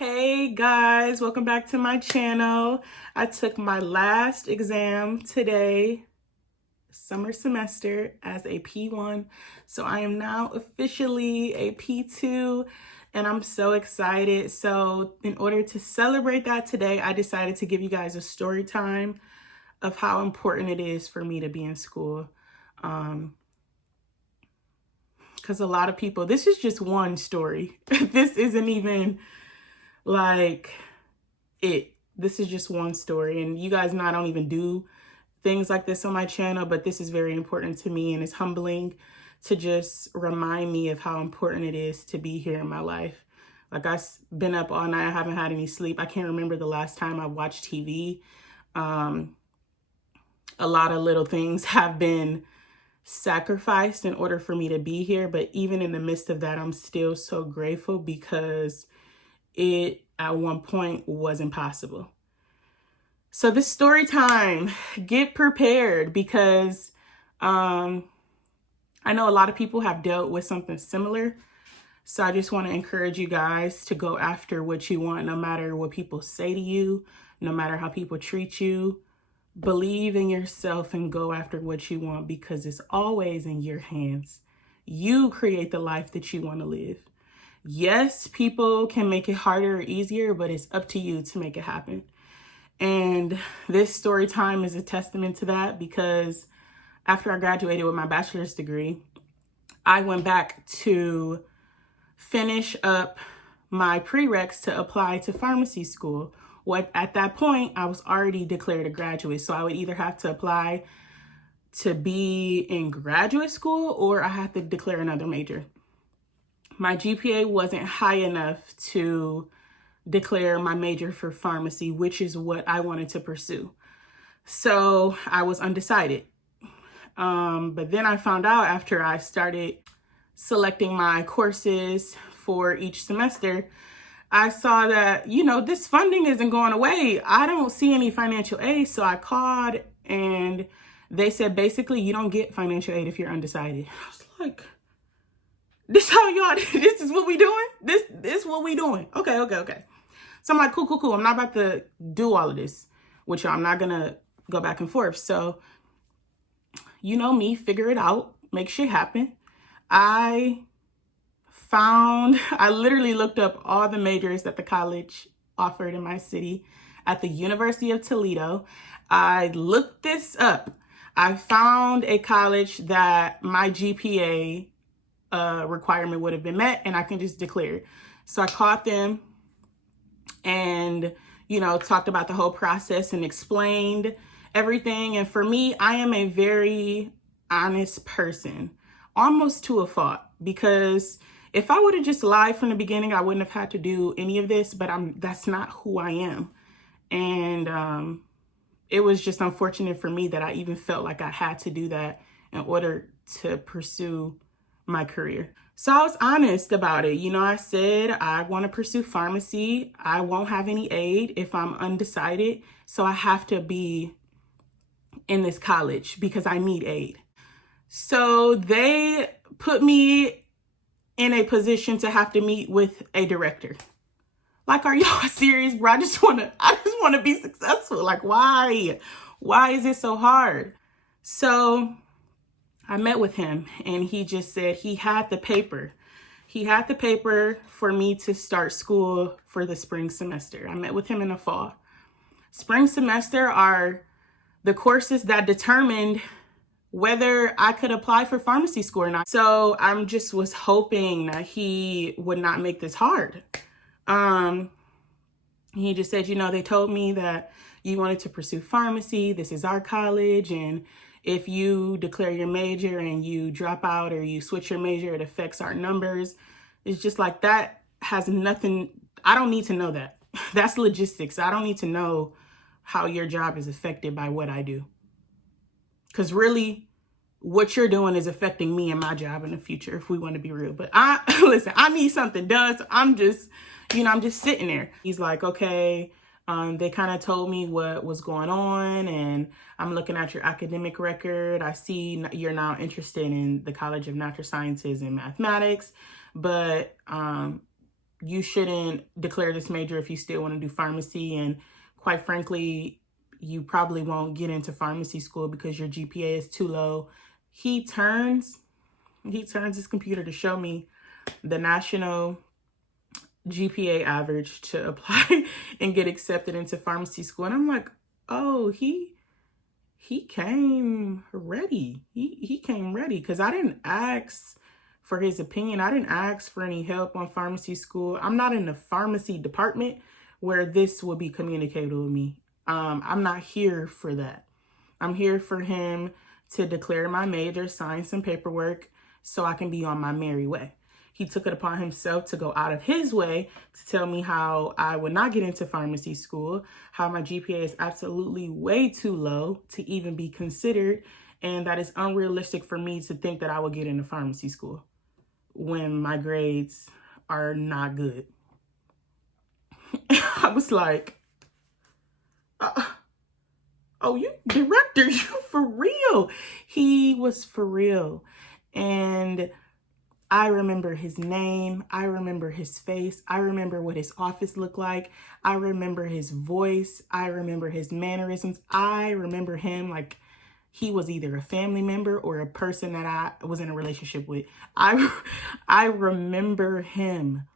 Hey guys, welcome back to my channel. I took my last exam today, summer semester, as a P1. So I am now officially a P2 and I'm so excited. So in order to celebrate that today, I decided to give you guys a story time of how important it is for me to be in school. Because a lot of people, this is just one story. This isn't even like this is just one story, and you guys know I don't even do things like this on my channel, but this is very important to me, and it's humbling to just remind me of how important it is to be here in my life. Like, I've been up all night, I haven't had any sleep. I can't remember the last time I watched TV. A lot of little things have been sacrificed in order for me to be here, but even in the midst of that, I'm still so grateful because it at one point was impossible. So this story time, get prepared, because I know a lot of people have dealt with something similar. So I just want to encourage you guys to go after what you want, no matter what people say to you, no matter how people treat you. Believe in yourself and go after what you want, because it's always in your hands. You create the life that you want to live. Yes, people can make it harder or easier, but it's up to you to make it happen. And this story time is a testament to that, because after I graduated with my bachelor's degree, I went back to finish up my prereqs to apply to pharmacy school. At that point, I was already declared a graduate, so I would either have to apply to be in graduate school or I had to declare another major. My GPA wasn't high enough to declare my major for pharmacy, which is what I wanted to pursue. So I was undecided. But then I found out, after I started selecting my courses for each semester, I saw that, this funding isn't going away. I don't see any financial aid. So I called and they said, basically, you don't get financial aid if you're undecided. I was like, this is what we doing? This is what we doing. Okay. So I'm like, cool. I'm not about to do all of this with y'all. I'm not going to go back and forth. So, you know me, figure it out, make shit happen. I literally looked up all the majors that the college offered in my city at the University of Toledo. I looked this up. I found a college that my GPA requirement would have been met, and I can just declare it. So I called them and, talked about the whole process and explained everything. And for me, I am a very honest person, almost to a fault, because if I would have just lied from the beginning, I wouldn't have had to do any of this, but that's not who I am. And it was just unfortunate for me that I even felt like I had to do that in order to pursue my career. So I was honest about it. I said, I want to pursue pharmacy. I won't have any aid if I'm undecided. So I have to be in this college because I need aid. So they put me in a position to have to meet with a director. Like, are y'all serious, bro? I just want to be successful. Like, why is it so hard? So I met with him and he just said he had the paper. He had the paper for me to start school for the spring semester. I met with him in the fall. Spring semester are the courses that determined whether I could apply for pharmacy school or not. So I just was hoping that he would not make this hard. He just said, they told me that you wanted to pursue pharmacy. This is our college. And if you declare your major and you drop out or you switch your major, it affects our numbers. It's just like, that has nothing. I don't need to know that. That's logistics. I don't need to know how your job is affected by what I do. Because really, what you're doing is affecting me and my job in the future, if we want to be real. But listen, I need something done. So I'm just sitting there. He's like, okay. They kind of told me what was going on, and I'm looking at your academic record. I see you're now interested in the College of Natural Sciences and Mathematics, but you shouldn't declare this major if you still want to do pharmacy. And quite frankly, you probably won't get into pharmacy school because your GPA is too low. He turns his computer to show me the national GPA average to apply and get accepted into pharmacy school. And I'm like, oh, he came ready. He came ready, because I didn't ask for his opinion. I didn't ask for any help on pharmacy school. I'm not in the pharmacy department where this will be communicated with me. I'm not here for that. I'm here for him to declare my major, sign some paperwork so I can be on my merry way. He took it upon himself to go out of his way to tell me how I would not get into pharmacy school, how my GPA is absolutely way too low to even be considered, and that it's unrealistic for me to think that I would get into pharmacy school when my grades are not good. I was like, oh, you director, you for real? He was for real. And I remember his name. I remember his face. I remember what his office looked like. I remember his voice. I remember his mannerisms. I remember him like he was either a family member or a person that I was in a relationship with. I remember him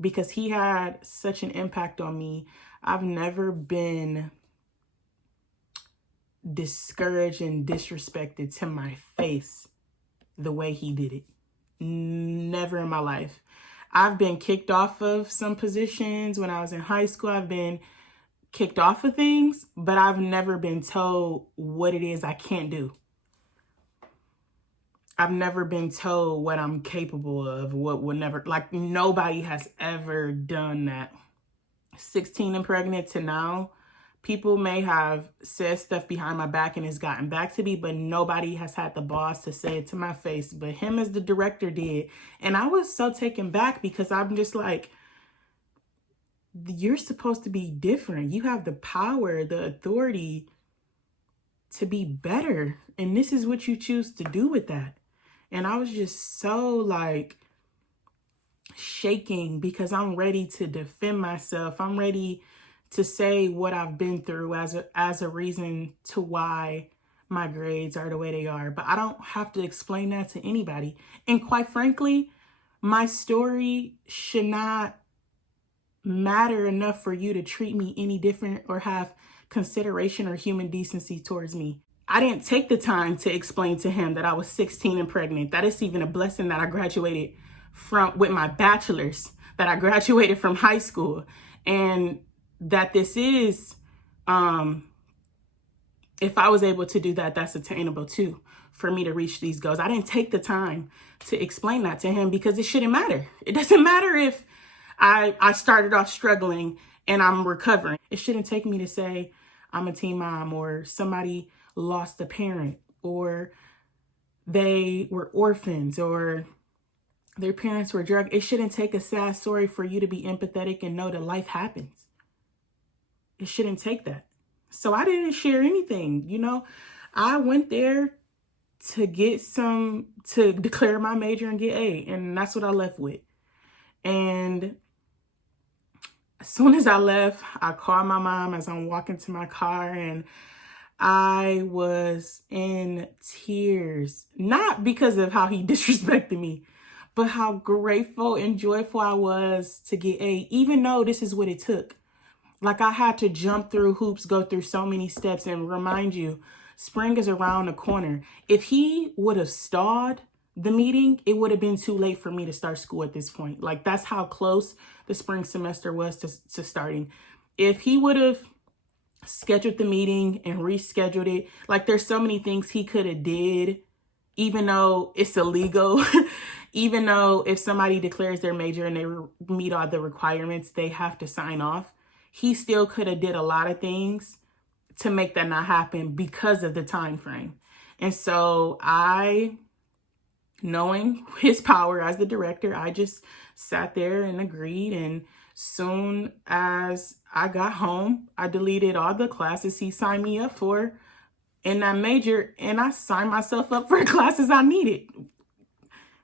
because he had such an impact on me. I've never been discouraged and disrespected to my face the way he did it. Never in my life. I've been kicked off of some positions when I was in high school. I've been kicked off of things, but I've never been told what it is I can't do. I've never been told what I'm capable of, what would never, like nobody has ever done that. 16 and pregnant to now, people may have said stuff behind my back and it's gotten back to me, but nobody has had the balls to say it to my face. But him as the director did. And I was so taken back because I'm just like, you're supposed to be different. You have the power, the authority to be better. And this is what you choose to do with that. And I was just so like shaking because I'm ready to defend myself. I'm ready to say what I've been through as a reason to why my grades are the way they are. But I don't have to explain that to anybody. And quite frankly, my story should not matter enough for you to treat me any different or have consideration or human decency towards me. I didn't take the time to explain to him that I was 16 and pregnant. That is even a blessing that I graduated with my bachelor's, that I graduated from high school. And that this is, if I was able to do that, that's attainable too, for me to reach these goals. I didn't take the time to explain that to him because it shouldn't matter. It doesn't matter if I started off struggling and I'm recovering. It shouldn't take me to say I'm a teen mom, or somebody lost a parent, or they were orphans, or their parents were drugged. It shouldn't take a sad story for you to be empathetic and know that life happens. It shouldn't take that. So I didn't share anything. You know, I went there to declare my major and get A. And that's what I left with. And as soon as I left, I called my mom as I'm walking to my car, and I was in tears. Not because of how he disrespected me, but how grateful and joyful I was to get A, even though this is what it took. Like I had to jump through hoops, go through so many steps, and remind you, spring is around the corner. If he would have stalled the meeting, it would have been too late for me to start school at this point. Like that's how close the spring semester was to starting. If he would have scheduled the meeting and rescheduled it, like there's so many things he could have did, even though it's illegal, even though if somebody declares their major and they meet all the requirements, they have to sign off. He still could have did a lot of things to make that not happen because of the time frame. And so knowing his power as the director, I just sat there and agreed. And soon as I got home, I deleted all the classes he signed me up for in that major, and I signed myself up for the classes I needed.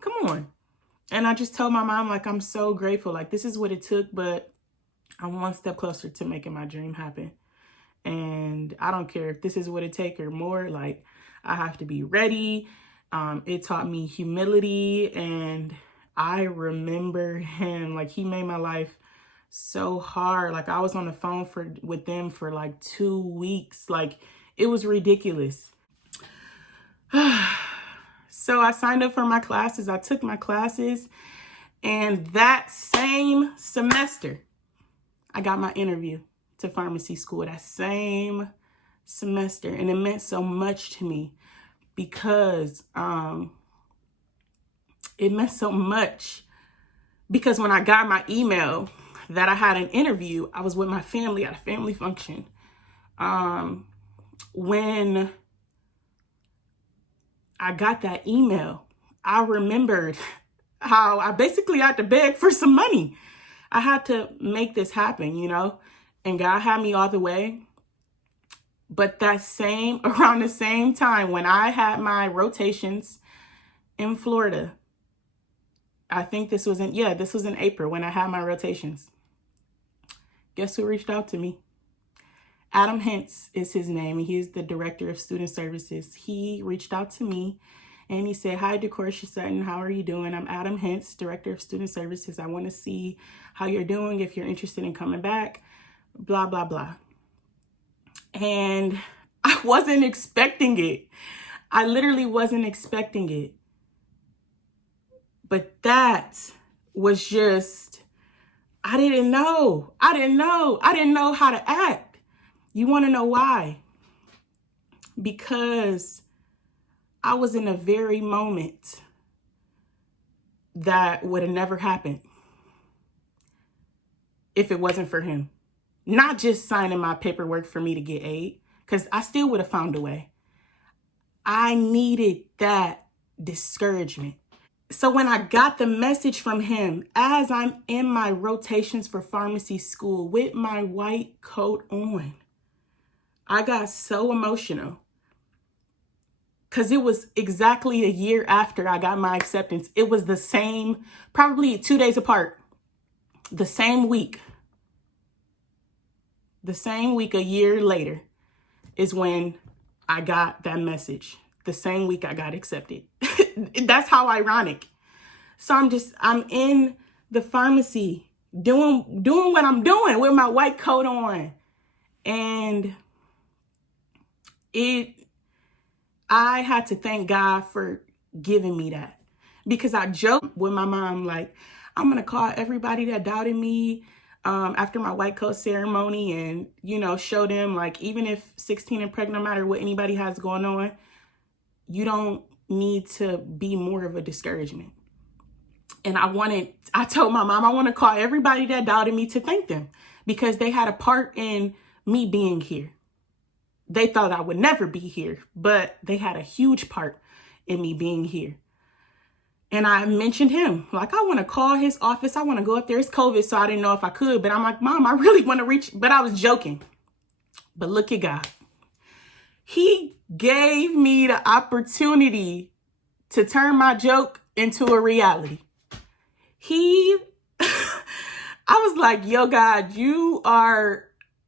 Come on. And I just told my mom, like, I'm so grateful. Like, this is what it took, but I'm one step closer to making my dream happen. And I don't care if this is what it takes or more. Like, I have to be ready. It taught me humility. And I remember him, like, he made my life so hard. Like, I was on the phone with them for like 2 weeks. Like, it was ridiculous. So I signed up for my classes. I took my classes. And that same semester, I got my interview to pharmacy school that same semester. And it meant so much to me because it meant so much because when I got my email that I had an interview, I was with my family at a family function. When I got that email, I remembered how I basically had to beg for some money. I had to make this happen, you know, and God had me all the way. But around the same time when I had my rotations in Florida, I think this was in April when I had my rotations. Guess who reached out to me? Adam Hintz is his name, and he is the director of student services. He reached out to me and he said, "Hi, DeCourcia Sutton, how are you doing? I'm Adam Hintz, director of student services. I want to see how you're doing, if you're interested in coming back, blah, blah, blah." And I wasn't expecting it. I literally wasn't expecting it. But that was just, I didn't know how to act. You want to know why? Because I was in a very moment that would have never happened if it wasn't for him. Not just signing my paperwork for me to get aid, because I still would have found a way. I needed that discouragement. So when I got the message from him, as I'm in my rotations for pharmacy school with my white coat on, I got so emotional because it was exactly a year after I got my acceptance. It was the same, probably 2 days apart, the same week. The same week, a year later, is when I got that message. The same week I got accepted. That's how ironic. So I'm in the pharmacy doing what I'm doing with my white coat on. And I had to thank God for giving me that, because I joked with my mom, like, I'm going to call everybody that doubted me after my white coat ceremony and, you know, show them, like, even if 16 and pregnant, no matter what anybody has going on, you don't need to be more of a discouragement. And I told my mom, I want to call everybody that doubted me to thank them, because they had a part in me being here. They thought I would never be here, but they had a huge part in me being here. And I mentioned him, like, I want to call his office. I want to go up there. It's COVID, so I didn't know if I could, but I'm like, Mom, I really want to reach, but I was joking. But look at God. He gave me the opportunity to turn my joke into a reality. I was like, yo, God, you are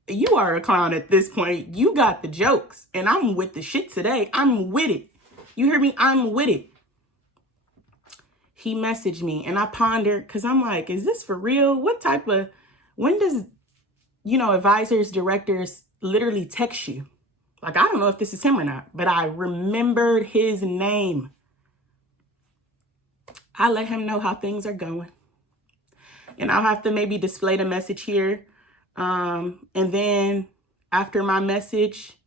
a clown at this point. You got the jokes, and I'm with the shit today. I'm with it. You hear me? I'm with it. He messaged me, and I pondered, because I'm like, is this for real? When does, advisors, directors literally text you? Like, I don't know if this is him or not, but I remembered his name. I let him know how things are going. And I'll have to maybe display the message here. And then after my message,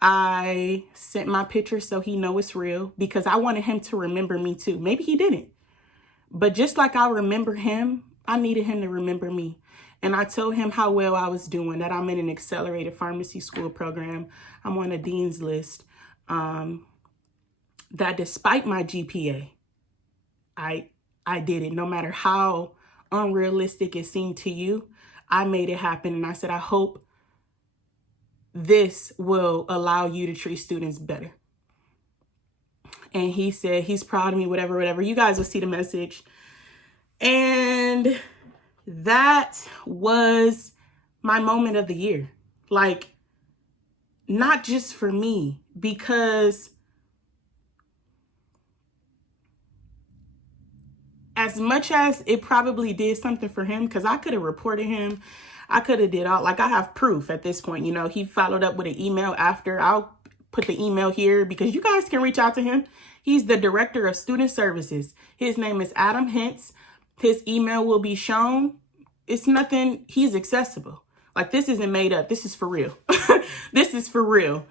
I sent my picture so he know it's real, because I wanted him to remember me too. Maybe he didn't. But just like I remember him, I needed him to remember me. And I told him how well I was doing, that I'm in an accelerated pharmacy school program. I'm on a dean's list. That despite my GPA, I did it. No matter how unrealistic it seemed to you, I made it happen. And I said, I hope this will allow you to treat students better. And he said he's proud of me, whatever, whatever. You guys will see the message. And that was my moment of the year. Like, not just for me, because as much as it probably did something for him, because I could have reported him, I could have did all, like, I have proof at this point. You know, he followed up with an email after. I'll put the email here because you guys can reach out to him. He's the director of student services. His name is Adam Hintz. His email will be shown. It's nothing. He's accessible. Like, this isn't made up. This is for real. This is for real.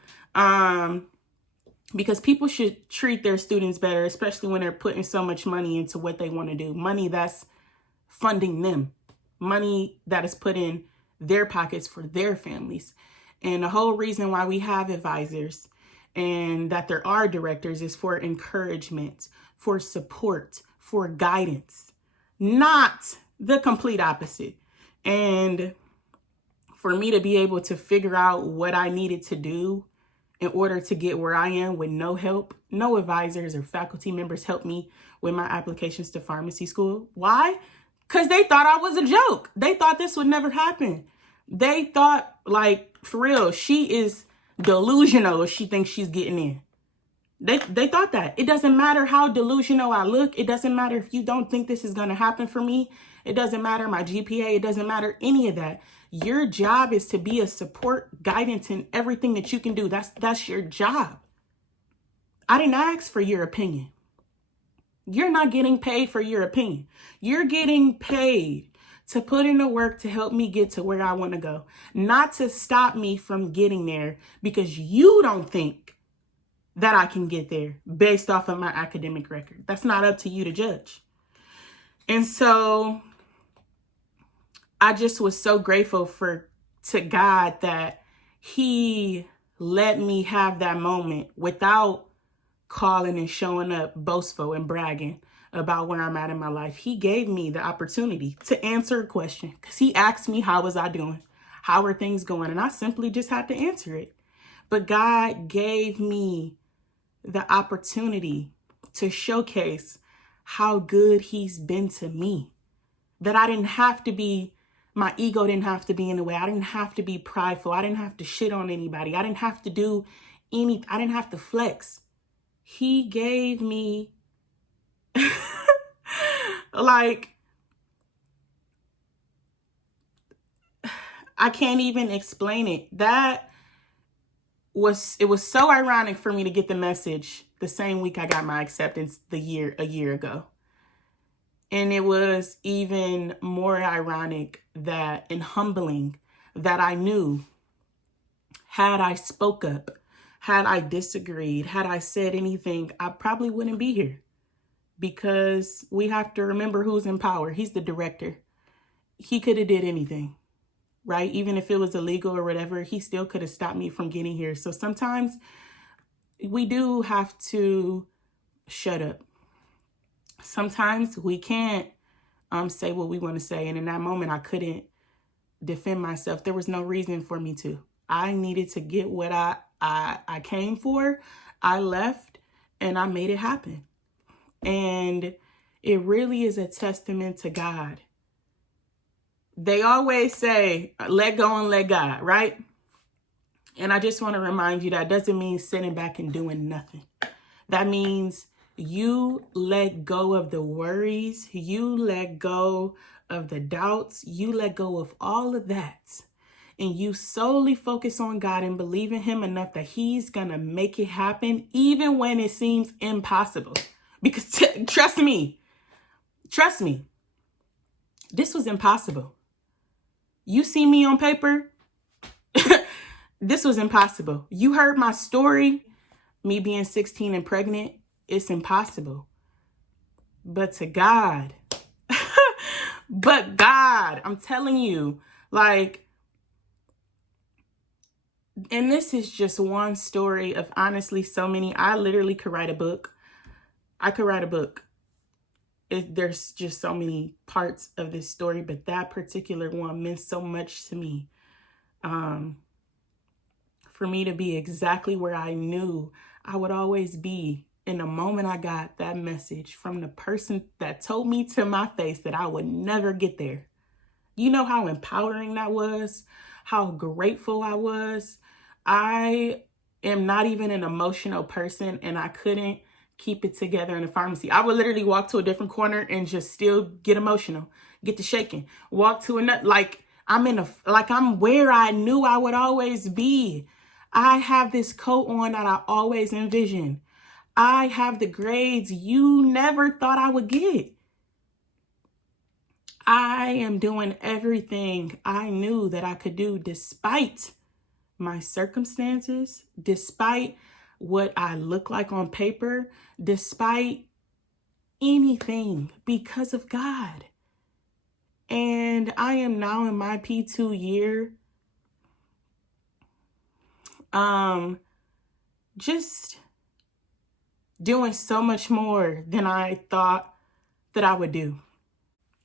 Because people should treat their students better, especially when they're putting so much money into what they want to do. Money that's funding them. Money that is put in their pockets for their families. And the whole reason why we have advisors and that there are directors is for encouragement, for support, for guidance, not the complete opposite. And for me to be able to figure out what I needed to do in order to get where I am with no help, no advisors or faculty members helped me with my applications to pharmacy school. Why? Because they thought I was a joke. They thought this would never happen. They thought, like, for real, she is delusional if she thinks she's getting in. They thought that. It doesn't matter how delusional I look. It doesn't matter if you don't think this is going to happen for me. It doesn't matter my GPA. It doesn't matter any of that. Your job is to be a support, guidance, and everything that you can do. That's your job. I didn't ask for your opinion. You're not getting paid for your opinion. You're getting paid to put in the work to help me get to where I want to go, not to stop me from getting there because you don't think that I can get there based off of my academic record. That's not up to you to judge. And so I just was so grateful to God that he let me have that moment without calling and showing up boastful and bragging about where I'm at in my life. He gave me the opportunity to answer a question because he asked me, how was I doing? How are things going? And I simply just had to answer it. But God gave me the opportunity to showcase how good he's been to me. That I didn't have to be, my ego didn't have to be in the way. I didn't have to be prideful. I didn't have to shit on anybody. I didn't have to do anything. I didn't have to flex. He gave me like, I can't even explain it. It was so ironic for me to get the message the same week I got my acceptance a year ago. And it was even more ironic that and humbling that I knew had I spoke up, had I disagreed, had I said anything, I probably wouldn't be here. Because we have to remember who's in power. He's the director. He could have did anything, right? Even if it was illegal or whatever, he still could have stopped me from getting here. So sometimes we do have to shut up. Sometimes we can't say what we want to say. And in that moment, I couldn't defend myself. There was no reason for me to. I needed to get what I came for. I left and I made it happen. And it really is a testament to God. They always say, let go and let God, right? And I just want to remind you that doesn't mean sitting back and doing nothing. That means you let go of the worries. You let go of the doubts. You let go of all of that. And you solely focus on God and believe in him enough that he's going to make it happen, even when it seems impossible. Because trust me, this was impossible. You see me on paper, this was impossible. You heard my story, me being 16 and pregnant, it's impossible. But to God, I'm telling you, like, and this is just one story of honestly so many. I literally could write a book. I could write a book. There's just so many parts of this story, but that particular one meant so much to me. For me to be exactly where I knew I would always be And the moment I got that message from the person that told me to my face that I would never get there, you know how empowering that was, how grateful I was. I am not even an emotional person, and I couldn't keep it together in the pharmacy. I would literally walk to a different corner and just still get emotional, get to shaking, walk to another, like I'm where I knew I would always be. I have this coat on that I always envisioned. I have the grades you never thought I would get. I am doing everything I knew that I could do despite my circumstances, despite what I look like on paper, despite anything, because of God. And I am now in my P2 year. Just doing so much more than I thought that I would do.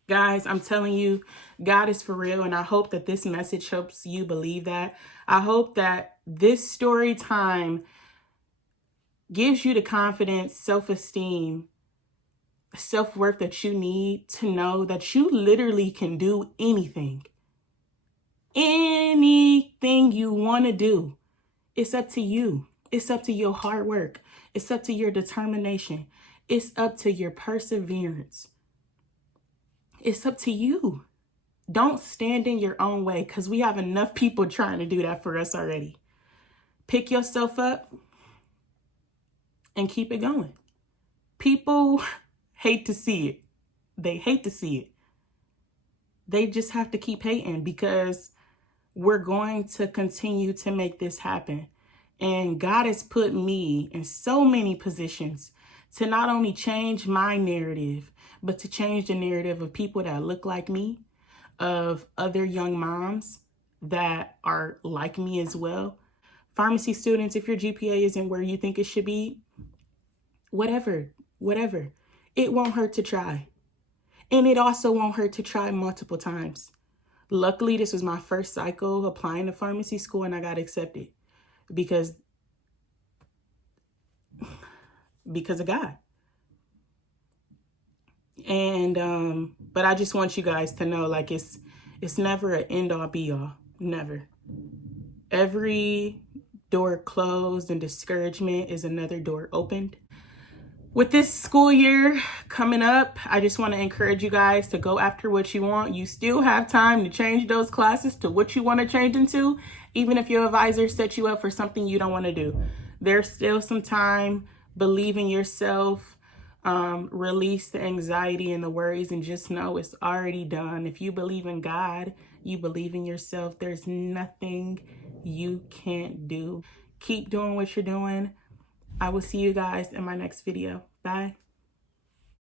Guys, I'm telling you, God is for real, and I hope that this message helps you believe that. I hope that this story time gives you the confidence, self-esteem, self-worth that you need to know that you literally can do anything. Anything you want to do. It's up to you. It's up to your hard work. It's up to your determination. It's up to your perseverance. It's up to you. Don't stand in your own way, because we have enough people trying to do that for us already. Pick yourself up and keep it going. People hate to see it. They hate to see it. They just have to keep hating, because we're going to continue to make this happen. And God has put me in so many positions to not only change my narrative, but to change the narrative of people that look like me, of other young moms that are like me as well. Pharmacy students, if your GPA isn't where you think it should be, whatever, it won't hurt to try. And it also won't hurt to try multiple times. Luckily, this was my first cycle applying to pharmacy school, and I got accepted because of God. And but I just want you guys to know, like, it's never an end all be all. Never. Every door closed and discouragement is another door opened. With this school year coming up, I just want to encourage you guys to go after what you want. You still have time to change those classes to what you want to change into, even if your advisor set you up for something you don't want to do. There's still some time. Believe in yourself. Release the anxiety and the worries, and just know it's already done. If you believe in God, you believe in yourself, there's nothing you can't do. Keep doing what you're doing. I will see you guys in my next video. Bye.